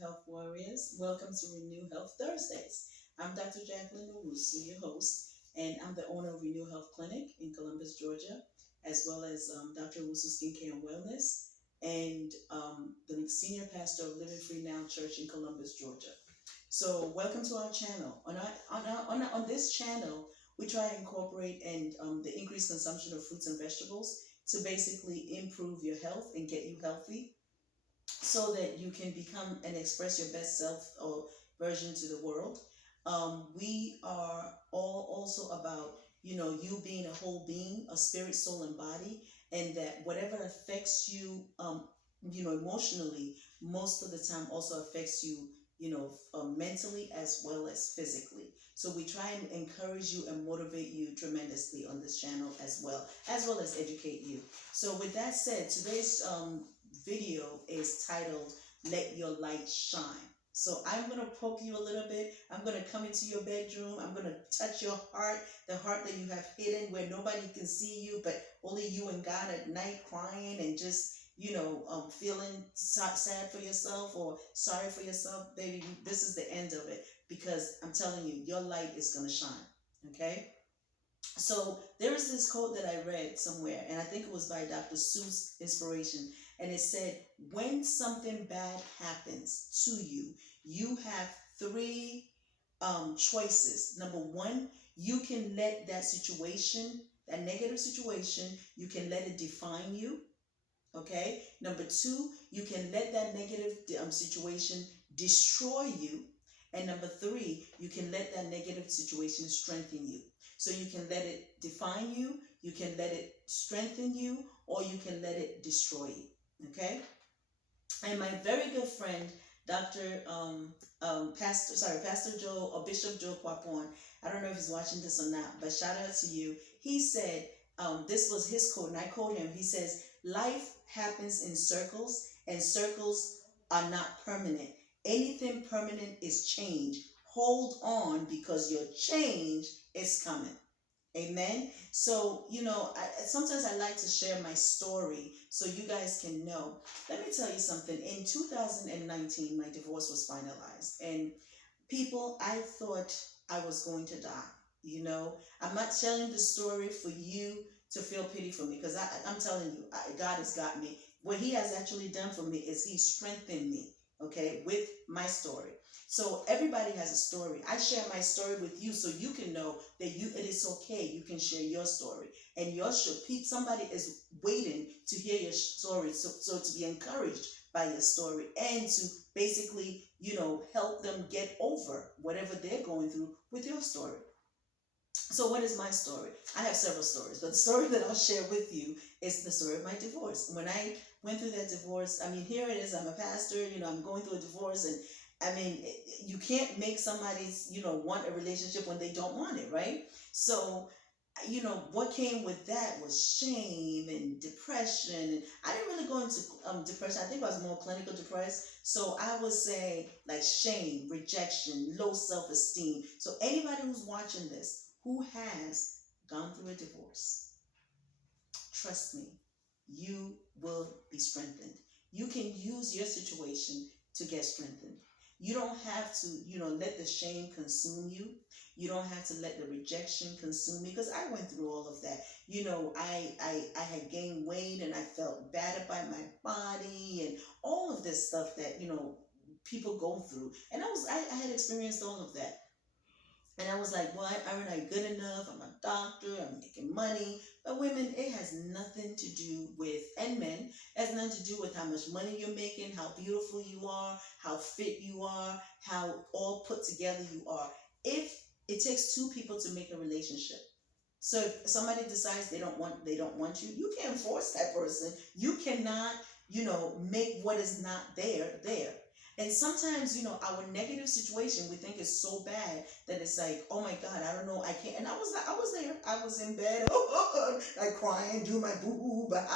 Health Warriors. Welcome to Renew Health Thursdays. I'm Dr. Jacqueline Owusu, your host, and I'm the owner of Renew Health Clinic in Columbus, Georgia, as well as Dr. Owusu Skincare and Wellness, and the senior pastor of Living Free Now Church in Columbus, Georgia. So, welcome to our channel. On this channel, we try to incorporate and the increased consumption of fruits and vegetables to basically improve your health and get you healthy so that you can become and express your best self or version to the world. We are all also about, you being a whole being, a spirit, soul, and body, and that whatever affects you, emotionally, most of the time also affects you, mentally as well as physically. So we try and encourage you and motivate you tremendously on this channel as well as educate you. So with that said, today's video is titled Let Your Light Shine. So I'm going to poke you a little bit. I'm going to come into your bedroom. I'm going to touch your heart, the heart that you have hidden where nobody can see you, but only you and God at night, crying and just, feeling sad for yourself or sorry for yourself. Baby, this is the end of it, because I'm telling you, your light is going to shine. Okay? So there is this quote that I read somewhere, and I think it was by Dr. Seuss Inspiration, and it said, when something bad happens to you, you have three choices. Number one, you can let that situation, that negative situation, you can let it define you. Okay. Number two, you can let that negative situation destroy you. And number three, you can let that negative situation strengthen you. So you can let it define you, you can let it strengthen you, or you can let it destroy you. Okay? And my very good friend, Pastor Joe or Bishop Joe Quapon, I don't know if he's watching this or not, but shout out to you. He said, this was his quote, and I quote him. He says, life happens in circles, and circles are not permanent. Anything permanent is change. Hold on, because your change is coming. Amen. So, sometimes I like to share my story so you guys can know. Let me tell you something. In 2019, my divorce was finalized. And people, I thought I was going to die. I'm not telling the story for you to feel pity for me, because I'm telling you, God has got me. What He has actually done for me is He strengthened me, okay, with my story. So everybody has a story. I share my story with you so you can know that it is okay. You can share your story, and somebody is waiting to hear your story, so to be encouraged by your story and to basically, help them get over whatever they're going through with your story. So what is my story? I have several stories, but the story that I'll share with you is the story of my divorce. When I went through that divorce, here it is. I'm a pastor, I'm going through a divorce, and you can't make somebody, want a relationship when they don't want it, right? So, what came with that was shame and depression. And I didn't really go into depression. I think I was more clinical depressed. So I would say like shame, rejection, low self-esteem. So anybody who's watching this, who has gone through a divorce, trust me, you will be strengthened. You can use your situation to get strengthened. You don't have to, let the shame consume you. You don't have to let the rejection consume me, because I went through all of that. I had gained weight, and I felt bad about my body and all of this stuff that, people go through. And I had experienced all of that. And I was like, well, aren't I good enough? I'm a doctor, I'm making money. But women, it has nothing to do with, and men, it has nothing to do with how much money you're making, how beautiful you are, how fit you are, how all put together you are. If it takes two people to make a relationship. So if somebody decides they don't want you, you can't force that person. You cannot, make what is not there. And sometimes, our negative situation we think is so bad that it's like, oh my God, I don't know, I can't. And I was there. I was in bed, like crying, do my boo-hoo, but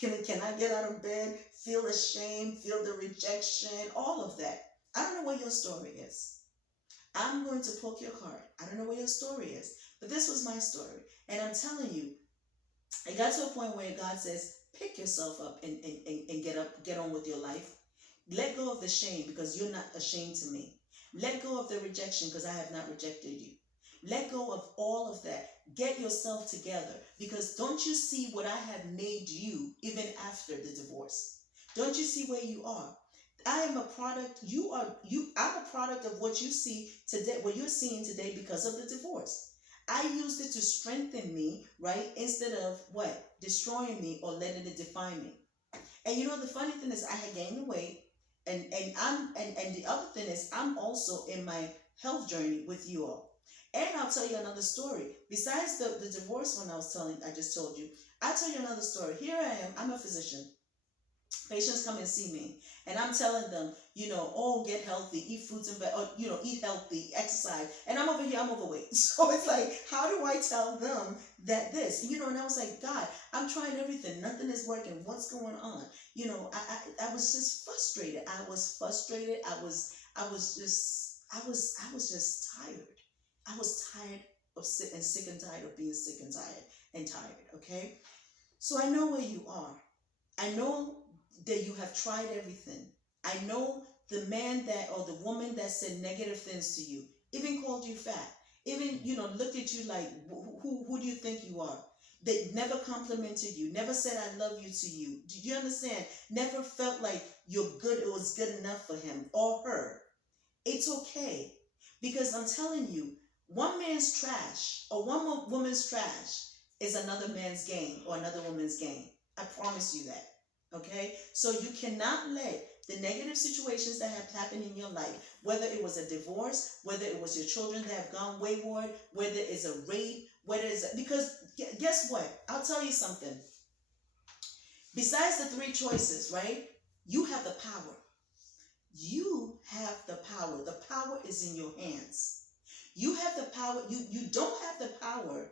can I get out of bed? Feel ashamed, feel the rejection, all of that. I don't know what your story is. I'm going to poke your heart. I don't know what your story is, but this was my story. And I'm telling you, it got to a point where God says, pick yourself up and get on with your life. Let go of the shame because you're not ashamed to me. Let go of the rejection because I have not rejected you. Let go of all of that. Get yourself together because don't you see what I have made you even after the divorce? Don't you see where you are? I am a product, I'm a product of what you see today, what you're seeing today because of the divorce. I used it to strengthen me, right? Instead of what? Destroying me or letting it define me. And you know the funny thing is I had gained the weight and the other thing is I'm also in my health journey with you all. And I'll tell you another story. Besides the divorce one I just told you, I'll tell you another story. Here I am, I'm a physician. Patients come and see me, and I'm telling them, oh, get healthy, eat fruits and or, eat healthy, exercise. And I'm over here, I'm overweight. So it's like, how do I tell them that this? And I was like, God, I'm trying everything. Nothing is working. What's going on? I was just frustrated. I was frustrated. I was just tired. I was tired of sick and tired of being sick and tired. Okay. So I know where you are. I know that you have tried everything. I know the man that or the woman that said negative things to you, even called you fat, even looked at you like, who do you think you are? They never complimented you, never said I love you to you. Do you understand? Never felt like you're good, it was good enough for him or her. It's okay. Because I'm telling you, one man's trash or one woman's trash is another man's gain or another woman's gain. I promise you that. Okay? So you cannot let the negative situations that have happened in your life, whether it was a divorce, whether it was your children that have gone wayward, whether it's a rape, because guess what? I'll tell you something. Besides the three choices, right? You have the power. You have the power. The power is in your hands. You have the power. You don't have the power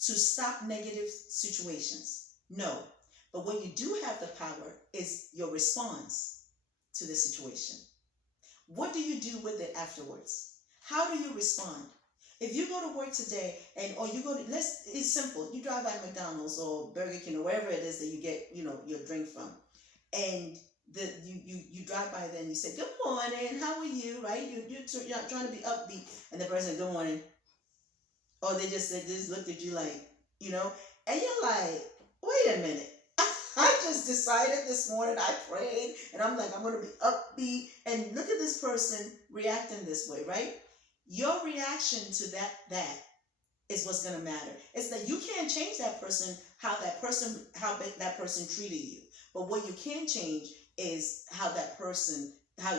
to stop negative situations. No. But what you do have the power is your response to the situation. What do you do with it afterwards? How do you respond? If you go to work today or you go to, it's simple. You drive by McDonald's or Burger King or wherever it is that you get, your drink from. And you drive by there and you say, good morning, how are you, right? You're trying to be upbeat. And the person, good morning. Or they just looked at you like, and you're like, wait a minute. I just decided this morning, I prayed, and I'm like, I'm going to be upbeat. And look at this person reacting this way, right? Your reaction to that is what's going to matter. It's that you can't change that person, how that person treated you. But what you can change is how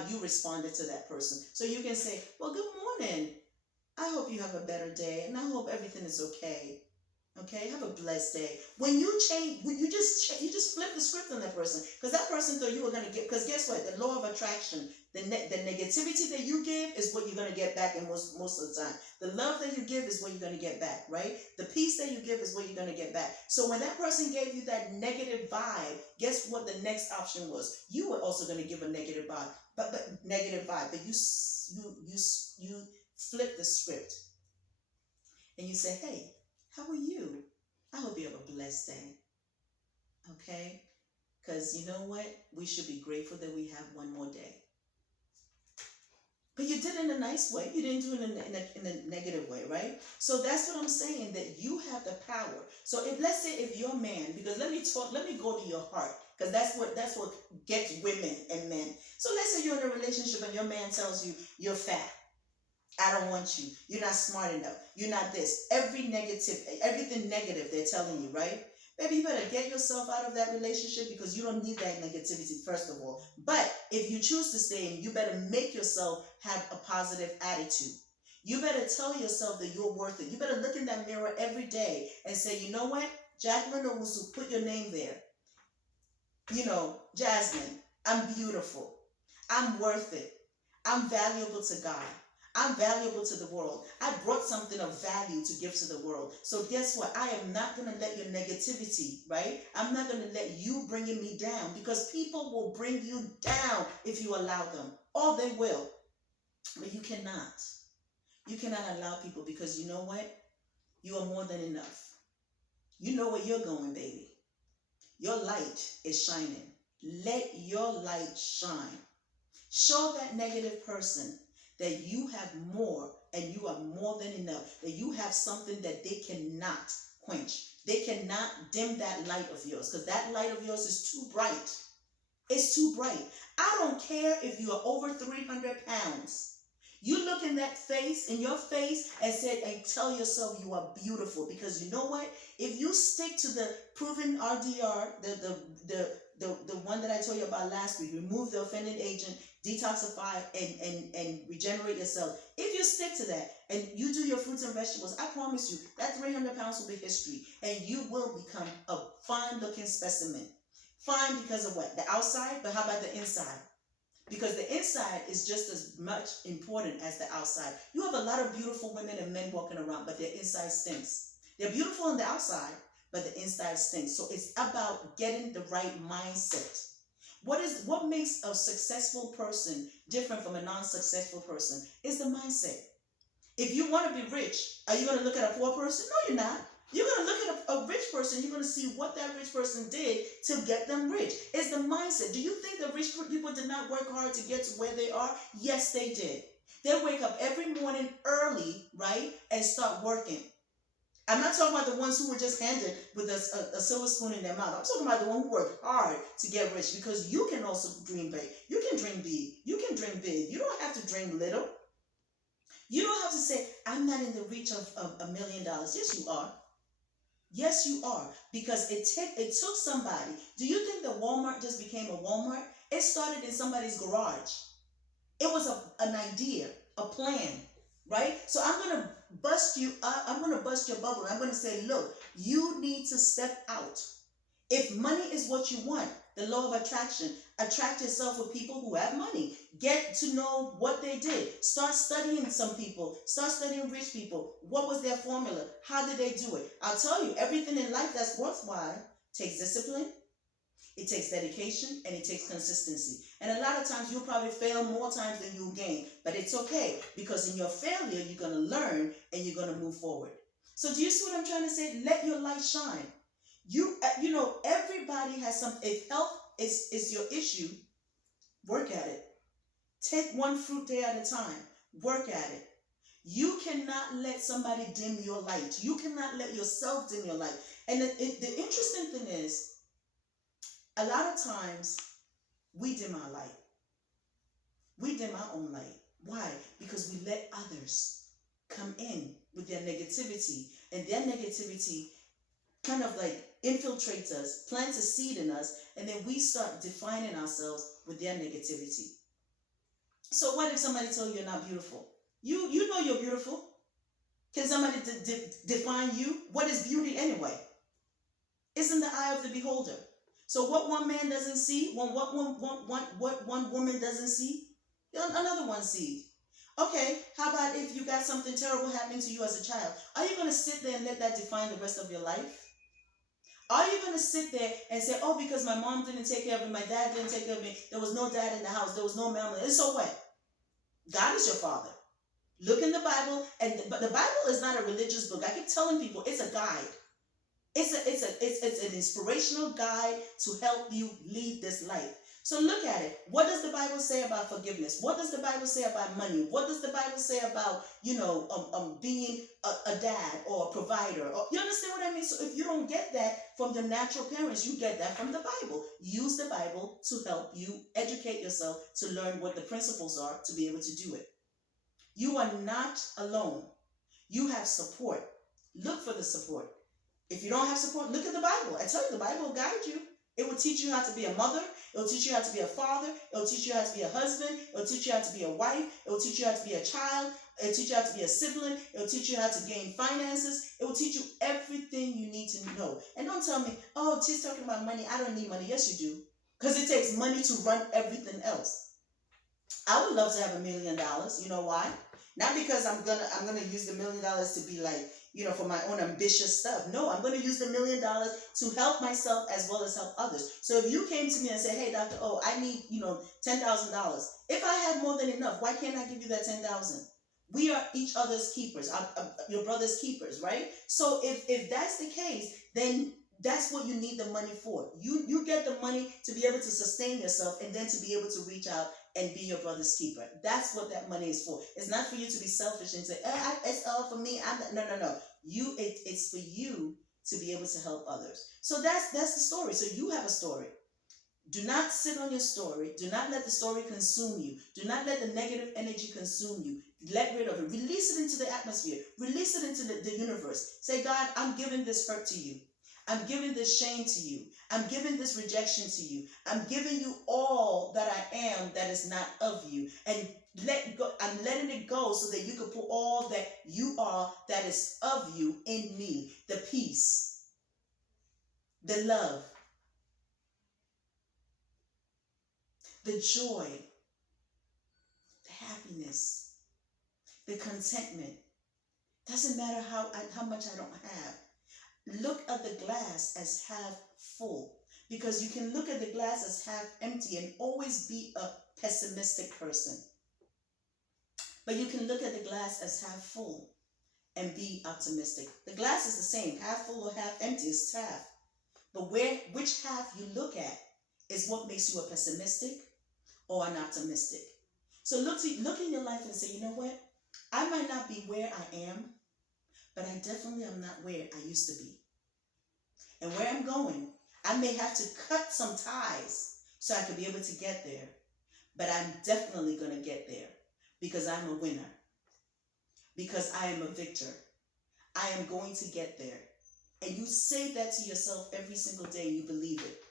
you responded to that person. So you can say, well, good morning. I hope you have a better day, and I hope everything is okay. Okay, have a blessed day. When you change, you just flip the script on that person, because that person thought you were going to get. Because guess what? The law of attraction, the negativity that you give is what you're going to get back. In most of the time, the love that you give is what you're going to get back, right? The peace that you give is what you're going to get back. So when that person gave you that negative vibe, guess what? The next option was you were also going to give a negative vibe, but negative vibe. But you flip the script, and you say, hey. How are you? I hope you have a blessed day. Okay? Because you know what? We should be grateful that we have one more day. But you did it in a nice way. You didn't do it in a negative way, right? So that's what I'm saying, that you have the power. So let's say if your man, because let me go to your heart, because that's what gets women and men. So let's say you're in a relationship and your man tells you you're fat. I don't want you. You're not smart enough. You're not this. Everything negative they're telling you, right? Baby, you better get yourself out of that relationship because you don't need that negativity, first of all. But if you choose to stay in, you better make yourself have a positive attitude. You better tell yourself that you're worth it. You better look in that mirror every day and say, you know what? Jacqueline Owusu, put your name there. Jasmine, I'm beautiful. I'm worth it. I'm valuable to God. I'm valuable to the world. I brought something of value to give to the world. So guess what? I am not going to let your negativity, right? I'm not going to let you bringing me down, because people will bring you down if you allow them. Or they will. But you cannot. You cannot allow people, because you know what? You are more than enough. You know where you're going, baby. Your light is shining. Let your light shine. Show that negative person that you have more and you are more than enough, that you have something that they cannot quench. They cannot dim that light of yours, because that light of yours is too bright. It's too bright. I don't care if you are over 300 pounds. You look in that face, in your face, and tell yourself you are beautiful. Because you know what? If you stick to the proven RDR, the one that I told you about last week, remove the offending agent, detoxify, and regenerate yourself. If you stick to that and you do your fruits and vegetables, I promise you that 300 pounds will be history, and you will become a fine-looking specimen. Fine because of what? The outside, but how about the inside? Because the inside is just as much important as the outside. You have a lot of beautiful women and men walking around, but their inside stinks. They're beautiful on the outside, but the inside stinks. So it's about getting the right mindset. What makes a successful person different from a non-successful person is the mindset. If you want to be rich, are you going to look at a poor person? No, you're not. You're going to look at a rich person. You're going to see what that rich person did to get them rich. It's the mindset. Do you think the rich people did not work hard to get to where they are? Yes, they did. They wake up every morning early, right, and start working. I'm not talking about the ones who were just handed with a silver spoon in their mouth. I'm talking about the one who worked hard to get rich, because you can also dream big. You can dream big. You can dream big. You don't have to dream little. You don't have to say, I'm not in the reach of $1 million. Yes, you are. Yes, you are. Because it took somebody. Do you think that Walmart just became a Walmart? It started in somebody's garage. It was an idea, a plan, right? So I'm going to bust you up. I'm going to bust your bubble. I'm going to say, look, you need to step out. If money is what you want, the law of attraction, attract yourself with people who have money. Get to know what they did. Start studying some people. Start studying rich people. What was their formula? How did they do it? I'll tell you, everything in life that's worthwhile takes discipline, it takes dedication, and it takes consistency. And a lot of times you'll probably fail more times than you'll gain. But it's okay, because in your failure, you're going to learn and you're going to move forward. So do you see what I'm trying to say? Let your light shine. You know, everybody has some. If health is your issue, work at it. Take one fruit day at a time. Work at it. You cannot let somebody dim your light. You cannot let yourself dim your light. And the interesting thing is, a lot of times we dim our light. We dim our own light. Why? Because we let others come in with their negativity, and their negativity kind of like infiltrates us, plants a seed in us, and then we start defining ourselves with their negativity. So what if somebody told you you're not beautiful? You know you're beautiful. Can somebody define you? What is beauty anyway? It's in the eye of the beholder. So what one man doesn't see, what one woman doesn't see, another one sees. Okay, how about if you got something terrible happening to you as a child? Are you going to sit there and let that define the rest of your life? Are you going to sit there and say, oh, because my mom didn't take care of me, my dad didn't take care of me, there was no dad in the house, there was no mom, and so what? God is your father. Look in the Bible, but the Bible is not a religious book. I keep telling people it's a guide. It's an inspirational guide to help you lead this life. So look at it. What does the Bible say about forgiveness? What does the Bible say about money? What does the Bible say about, being a dad or a provider? You understand what I mean? So if you don't get that from your natural parents, you get that from the Bible. Use the Bible to help you educate yourself, to learn what the principles are, to be able to do it. You are not alone. You have support. Look for the support. If you don't have support, look at the Bible. I tell you, the Bible will guide you. It will teach you how to be a mother. It will teach you how to be a father. It will teach you how to be a husband. It will teach you how to be a wife. It will teach you how to be a child. It will teach you how to be a sibling. It will teach you how to gain finances. It will teach you everything you need to know. And don't tell me, oh, she's talking about money. I don't need money. Yes, you do. Because it takes money to run everything else. I would love to have $1 million. You know why? Not because I'm gonna use the $1 million to be like, for my own ambitious stuff. No, I'm going to use the $1 million to help myself as well as help others. So if you came to me and said, hey, Dr. O, I need, $10,000. If I have more than enough, why can't I give you that $10,000? We are each other's keepers, your brother's keepers, right? So if that's the case, then that's what you need the money for. You get the money to be able to sustain yourself, and then to be able to reach out and be your brother's keeper. That's what that money is for. It's not for you to be selfish and say, it's all for me. No. It's for you to be able to help others. So that's the story. So you have a story. Do not sit on your story. Do not let the story consume you. Do not let the negative energy consume you. Let rid of it. Release it into the atmosphere. Release it into the universe. Say, God, I'm giving this hurt to you. I'm giving this shame to you. I'm giving this rejection to you. I'm giving you all that I am that is not of you. And let go. I'm letting it go so that you can put all that you are that is of you in me. The peace, the love, the joy, the happiness, the contentment. Doesn't matter how much I don't have. Look at the glass as half full, because you can look at the glass as half empty and always be a pessimistic person. But you can look at the glass as half full and be optimistic. The glass is the same, half full or half empty, it's half. But which half you look at is what makes you a pessimistic or an optimistic. So look in your life and say, you know what? I might not be where I am, but I definitely am not where I used to be. And where I'm going, I may have to cut some ties so I could be able to get there. But I'm definitely going to get there because I'm a winner. Because I am a victor. I am going to get there. And you say that to yourself every single day and you believe it.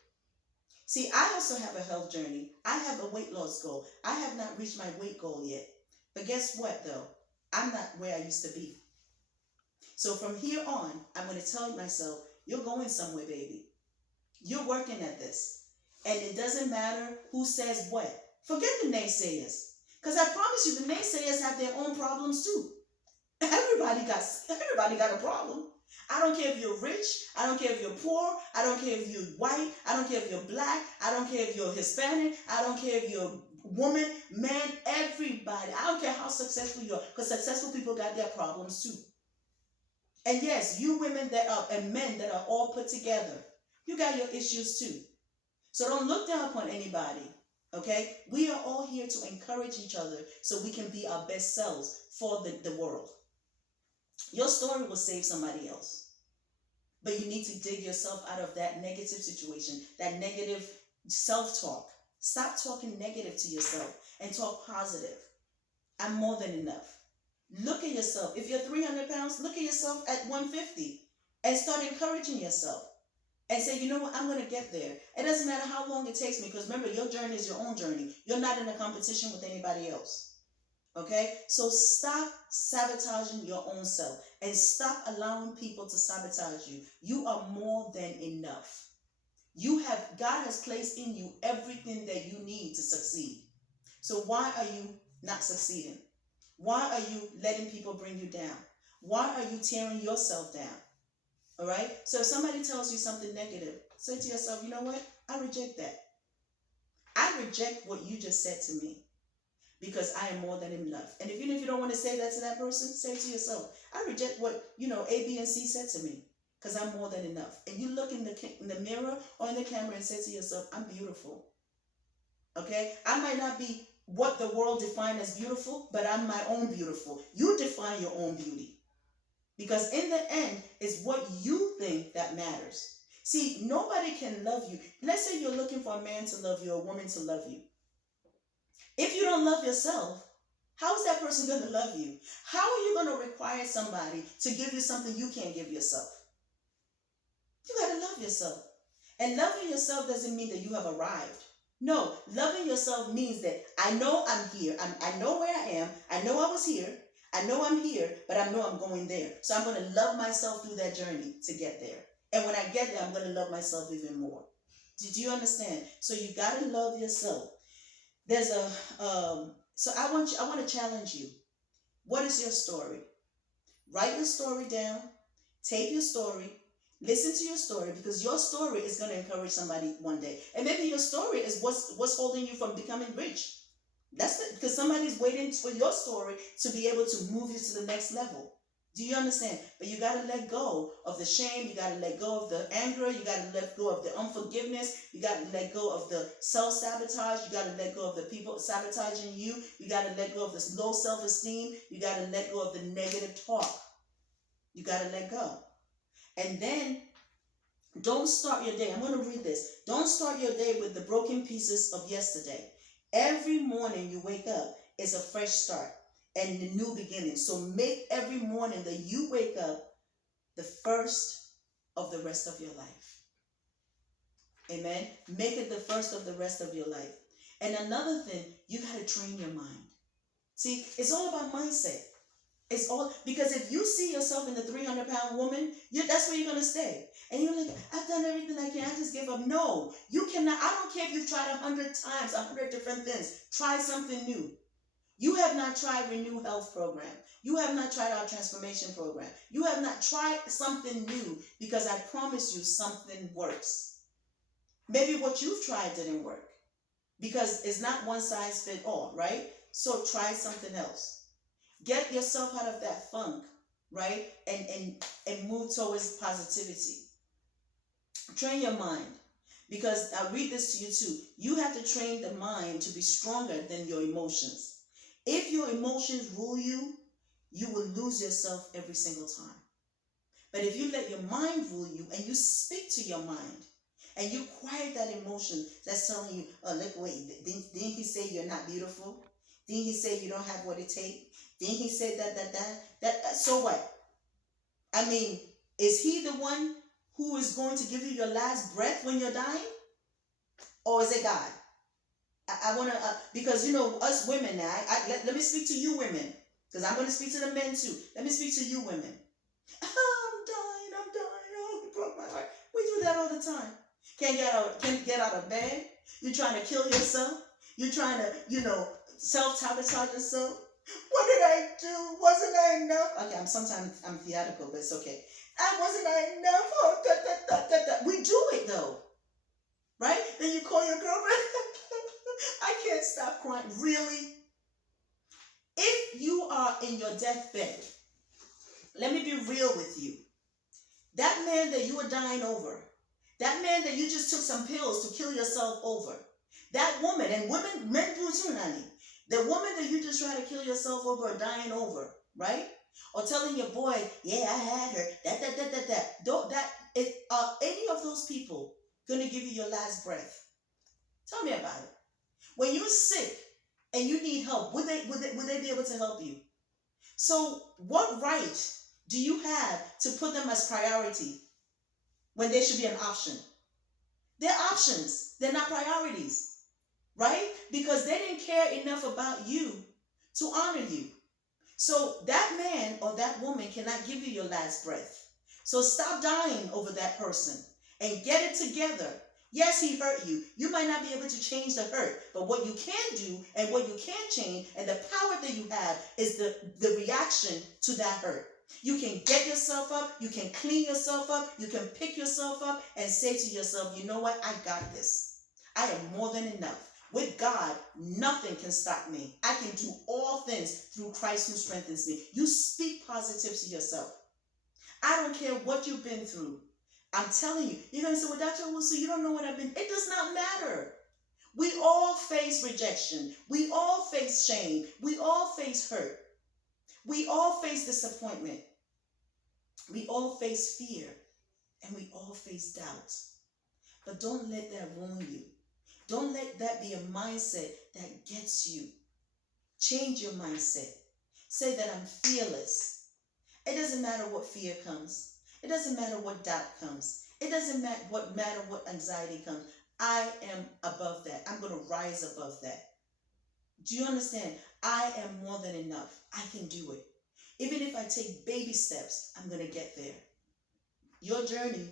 See, I also have a health journey. I have a weight loss goal. I have not reached my weight goal yet. But guess what, though? I'm not where I used to be. So from here on, I'm going to tell myself, you're going somewhere, baby. You're working at this. And it doesn't matter who says what. Forget the naysayers. Because I promise you, the naysayers have their own problems too. Everybody got a problem. I don't care if you're rich. I don't care if you're poor. I don't care if you're white. I don't care if you're black. I don't care if you're Hispanic. I don't care if you're woman, man, everybody. I don't care how successful you are, because successful people got their problems too. And yes, you women and men that are all put together, you got your issues too. So don't look down upon anybody, okay? We are all here to encourage each other so we can be our best selves for the world. Your story will save somebody else. But you need to dig yourself out of that negative situation, that negative self-talk. Stop talking negative to yourself and talk positive. I'm more than enough. Look at yourself. If you're 300 pounds, look at yourself at 150 and start encouraging yourself and say, you know what, I'm going to get there. It doesn't matter how long it takes me, because remember, your journey is your own journey. You're not in a competition with anybody else. Okay? So stop sabotaging your own self and stop allowing people to sabotage you. You are more than enough. God has placed in you everything that you need to succeed. So why are you not succeeding? Why are you letting people bring you down? Why are you tearing yourself down? All right? So if somebody tells you something negative, say to yourself, you know what? I reject that. I reject what you just said to me, because I am more than enough. And even if you don't want to say that to that person, say it to yourself. I reject what, A, B, and C said to me, because I'm more than enough. And you look in the mirror or in the camera and say to yourself, I'm beautiful. Okay? I might not be what the world defined as beautiful, but I'm my own beautiful. You define your own beauty. Because in the end, it's what you think that matters. See, nobody can love you. Let's say you're looking for a man to love you, a woman to love you. If you don't love yourself, how is that person going to love you? How are you going to require somebody to give you something you can't give yourself? You got to love yourself. And loving yourself doesn't mean that you have arrived. No, loving yourself means that I know I'm here. I know where I am. I know I was here. I know I'm here, but I know I'm going there. So I'm going to love myself through that journey to get there. And when I get there, I'm going to love myself even more. Did you understand? So you got to love yourself. So I want to challenge you. What is your story? Write your story down. Tape your story. Listen to your story, because your story is going to encourage somebody one day. And maybe your story is what's holding you from becoming rich. Because somebody's waiting for your story to be able to move you to the next level. Do you understand? But you got to let go of the shame. You got to let go of the anger. You got to let go of the unforgiveness. You got to let go of the self-sabotage. You got to let go of the people sabotaging you. You got to let go of this low self-esteem. You got to let go of the negative talk. You got to let go. And then don't start your day. I'm going to read this. Don't start your day with the broken pieces of yesterday. Every morning you wake up is a fresh start and a new beginning. So make every morning that you wake up the first of the rest of your life. Amen. Make it the first of the rest of your life. And another thing, you got to train your mind. See, it's all about mindset. It's all because if you see yourself in the 300-pound woman, that's where you're going to stay. And you're like, I've done everything I can. I just give up. No, you cannot. I don't care if you've tried 100 times, 100 different things. Try something new. You have not tried Renew Health Program. You have not tried our transformation program. You have not tried something new because I promise you something works. Maybe what you've tried didn't work because it's not one size fit all, right? So try something else. Get yourself out of that funk, right? And move towards positivity. Train your mind. Because I read this to you too. You have to train the mind to be stronger than your emotions. If your emotions rule you, you will lose yourself every single time. But if you let your mind rule you and you speak to your mind and you quiet that emotion that's telling you, oh, look, wait, didn't he say you're not beautiful? Didn't he say you don't have what it takes? Didn't he say that? So what? I mean, is he the one who is going to give you your last breath when you're dying? Or is it God? I want to, because, us women now, let me speak to you women, because I'm going to speak to the men too. Let me speak to you women. Oh, I'm dying. Oh, it broke my heart. We do that all the time. Can't get out of bed. You're trying to kill yourself. You're trying to, self-sabotage yourself. What did I do? Wasn't I enough? Okay, sometimes I'm theatrical, but it's okay. Wasn't I enough? Oh, We do it though. Right? Then you call your girlfriend. I can't stop crying. Really? If you are in your deathbed, let me be real with you. That man that you were dying over, that man that you just took some pills to kill yourself over, that woman, and men do too, honey. The woman that you just try to kill yourself over or dying over, right? Or telling your boy, yeah, I had her, are any of those people going to give you your last breath? Tell me about it. When you're sick and you need help, would they be able to help you? So what right do you have to put them as priority when they should be an option? They're options. They're not priorities, right? Because they didn't care enough about you to honor you. So that man or that woman cannot give you your last breath. So stop dying over that person and get it together. Yes, he hurt you. You might not be able to change the hurt, but what you can do and what you can change and the power that you have is the reaction to that hurt. You can get yourself up. You can clean yourself up. You can pick yourself up and say to yourself, you know what? I got this. I am more than enough. With God, nothing can stop me. I can do all things through Christ who strengthens me. You speak positive to yourself. I don't care what you've been through. I'm telling you, you're going to say, well, Dr. Owusu, you don't know what I've been. It does not matter. We all face rejection. We all face shame. We all face hurt. We all face disappointment. We all face fear. And we all face doubt. But don't let that ruin you. Don't let that be a mindset that gets you. Change your mindset. Say that I'm fearless. It doesn't matter what fear comes. It doesn't matter what doubt comes. It doesn't matter what anxiety comes. I am above that. I'm going to rise above that. Do you understand? I am more than enough. I can do it. Even if I take baby steps, I'm going to get there. Your journey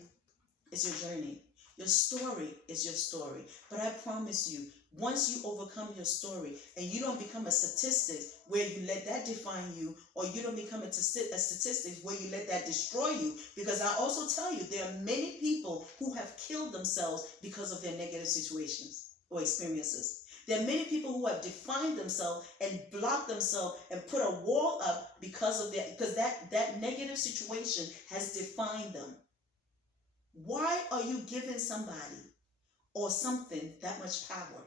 is your journey. Your story is your story. But I promise you, once you overcome your story and you don't become a statistic where you let that define you, or you don't become a statistic where you let that destroy you, because I also tell you there are many people who have killed themselves because of their negative situations or experiences. There are many people who have defined themselves and blocked themselves and put a wall up because of because that negative situation has defined them. Why are you giving somebody or something that much power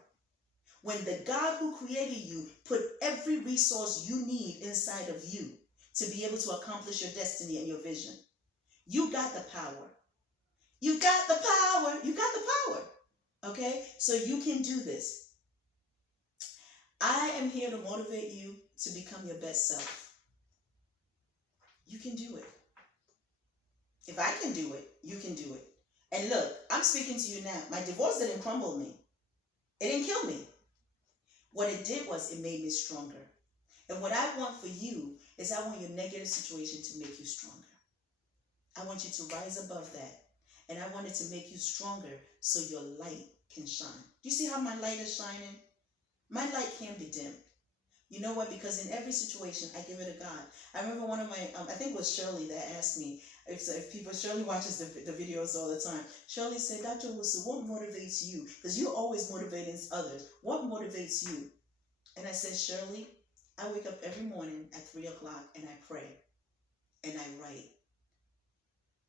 when the God who created you put every resource you need inside of you to be able to accomplish your destiny and your vision? You got the power. You got the power. You got the power. Okay? So you can do this. I am here to motivate you to become your best self. You can do it. If I can do it, you can do it. And look, I'm speaking to you now. My divorce didn't crumble me. It didn't kill me. What it did was it made me stronger. And what I want for you is I want your negative situation to make you stronger. I want you to rise above that. And I want it to make you stronger so your light can shine. Do you see how my light is shining? My light can't be dimmed. You know what? Because in every situation, I give it to God. I remember one of my, I think it was Shirley that asked me, Shirley watches the videos all the time. Shirley said, Dr. Owusu, what motivates you? Because you're always motivating others. What motivates you? And I said, Shirley, I wake up every morning at 3 o'clock and I pray and I write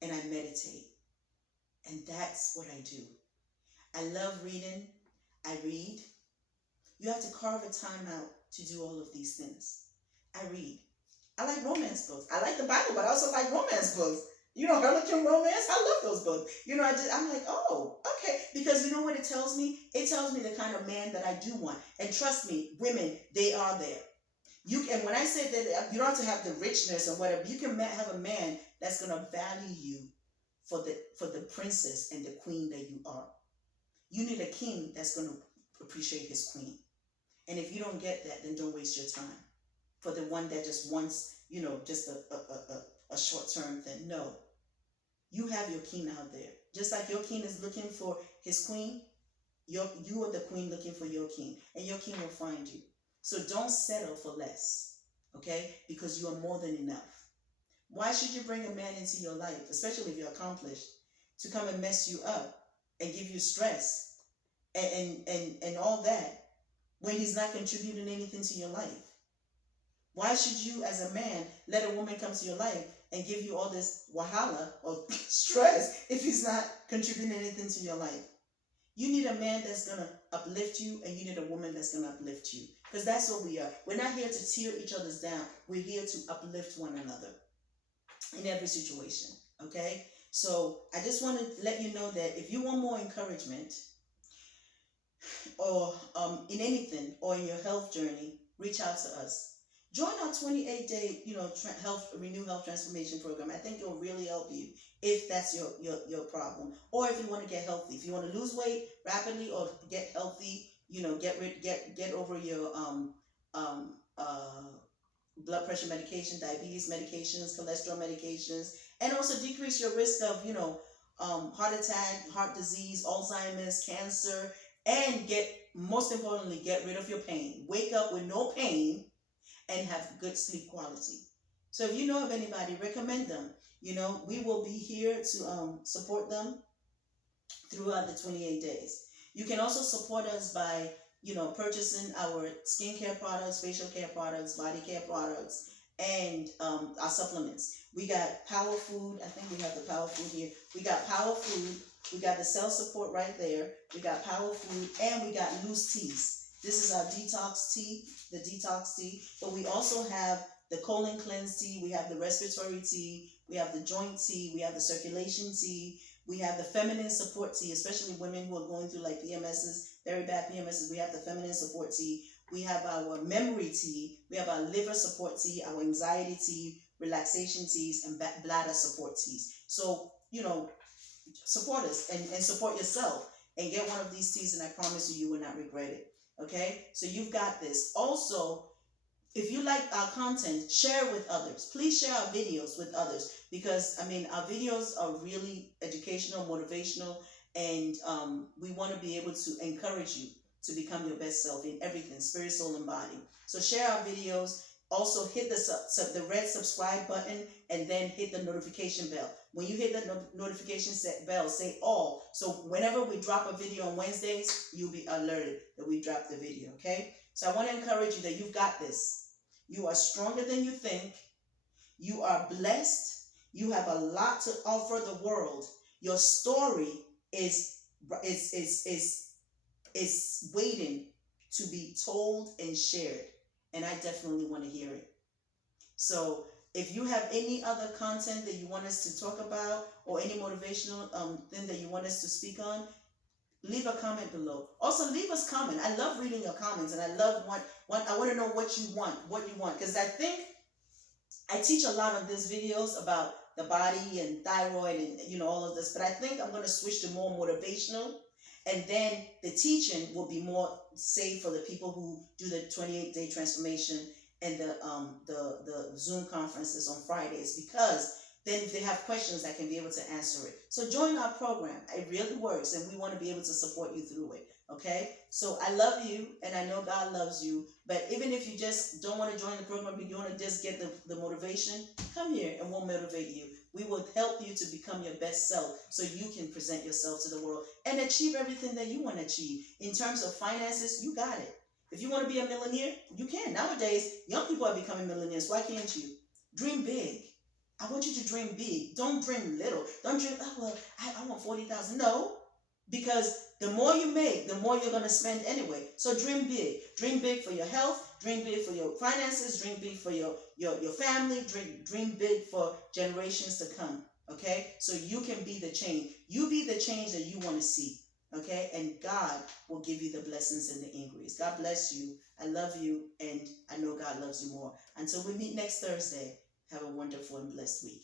and I meditate. And that's what I do. I love reading. I read. You have to carve a time out to do all of these things. I read. I like romance books. I like the Bible, but I also like romance books. You know, Harlequin romance. I love those books. You know, I'm like, oh, okay. Because you know what it tells me? It tells me the kind of man that I do want. And trust me, women, they are there. And when I say that, you don't have to have the richness or whatever. You can have a man that's going to value you for the princess and the queen that you are. You need a king that's going to appreciate his queen. And if you don't get that, then don't waste your time for the one that just wants, you know, just a short-term thing. No. You have your king out there. Just like your king is looking for his queen, you are the queen looking for your king. And your king will find you. So don't settle for less, okay? Because you are more than enough. Why should you bring a man into your life, especially if you're accomplished, to come and mess you up and give you stress and all that, when he's not contributing anything to your life? Why should you, as a man, let a woman come to your life and give you all this wahala or stress if he's not contributing anything to your life? You need a man that's going to uplift you, and you need a woman that's going to uplift you. Because that's what we are. We're not here to tear each other's down. We're here to uplift one another in every situation, okay? So I just want to let you know that if you want more encouragement, or in anything, or in your health journey, reach out to us. Join our 28-day, Renew Health Transformation Program. I think it will really help you if that's your problem, or if you want to get healthy. If you want to lose weight rapidly or get healthy, get over your blood pressure medication, diabetes medications, cholesterol medications, and also decrease your risk of heart attack, heart disease, Alzheimer's, cancer. And most importantly, get rid of your pain. Wake up with no pain and have good sleep quality. So if you know of anybody, recommend them. We will be here to support them throughout the 28 days. You can also support us by, purchasing our skincare products, facial care products, body care products, and our supplements. We got Power Food. I think we have the Power Food here. We got Power Food. We got the cell support right there. We got Power Food, and we got loose teas. This is our detox tea, the detox tea. But we also have the colon cleanse tea. We have the respiratory tea. We have the joint tea. We have the circulation tea. We have the feminine support tea, especially women who are going through like PMSs, very bad PMSs. We have the feminine support tea. We have our memory tea. We have our liver support tea, our anxiety tea, relaxation teas, and bladder support teas. So, support us and support yourself and get one of these teas, and I promise you will not regret it. Okay? So you've got this. Also, if you like our content, share with others. Please share our videos with others, because our videos are really educational, motivational, and we want to be able to encourage you to become your best self in everything, spirit, soul, and body. So share our videos. Also hit the red subscribe button, and then hit the notification bell. When you hit the notification bell, say all. So whenever we drop a video on Wednesdays, you'll be alerted that we dropped the video, okay? So I want to encourage you that you've got this. You are stronger than you think. You are blessed. You have a lot to offer the world. Your story is waiting to be told and shared. And I definitely want to hear it. So if you have any other content that you want us to talk about, or any motivational thing that you want us to speak on, leave a comment below. Also, leave us comment. I love reading your comments, and I love I want to know what you want, because I think I teach a lot of these videos about the body and thyroid and all of this, but I think I'm going to switch to more motivational, and then the teaching will be more safe for the people who do the 28-day transformation and the Zoom conferences on Fridays, because then if they have questions, I can be able to answer it. So join our program. It really works, and we want to be able to support you through it. Okay? So I love you, and I know God loves you. But even if you just don't want to join the program, but you want to just get the motivation, come here and we'll motivate you. We will help you to become your best self so you can present yourself to the world and achieve everything that you want to achieve. In terms of finances, you got it. If you want to be a millionaire, you can. Nowadays, young people are becoming millionaires. Why can't you? Dream big. I want you to dream big. Don't dream little. Don't dream, oh, well, I want 40,000. No, because the more you make, the more you're going to spend anyway. So dream big. Dream big for your health. Dream big for your finances. Dream big for your family. Dream big for generations to come. Okay? So you can be the change. You be the change that you want to see. Okay? And God will give you the blessings and the increase. God bless you. I love you, and I know God loves you more. Until we meet next Thursday, have a wonderful and blessed week.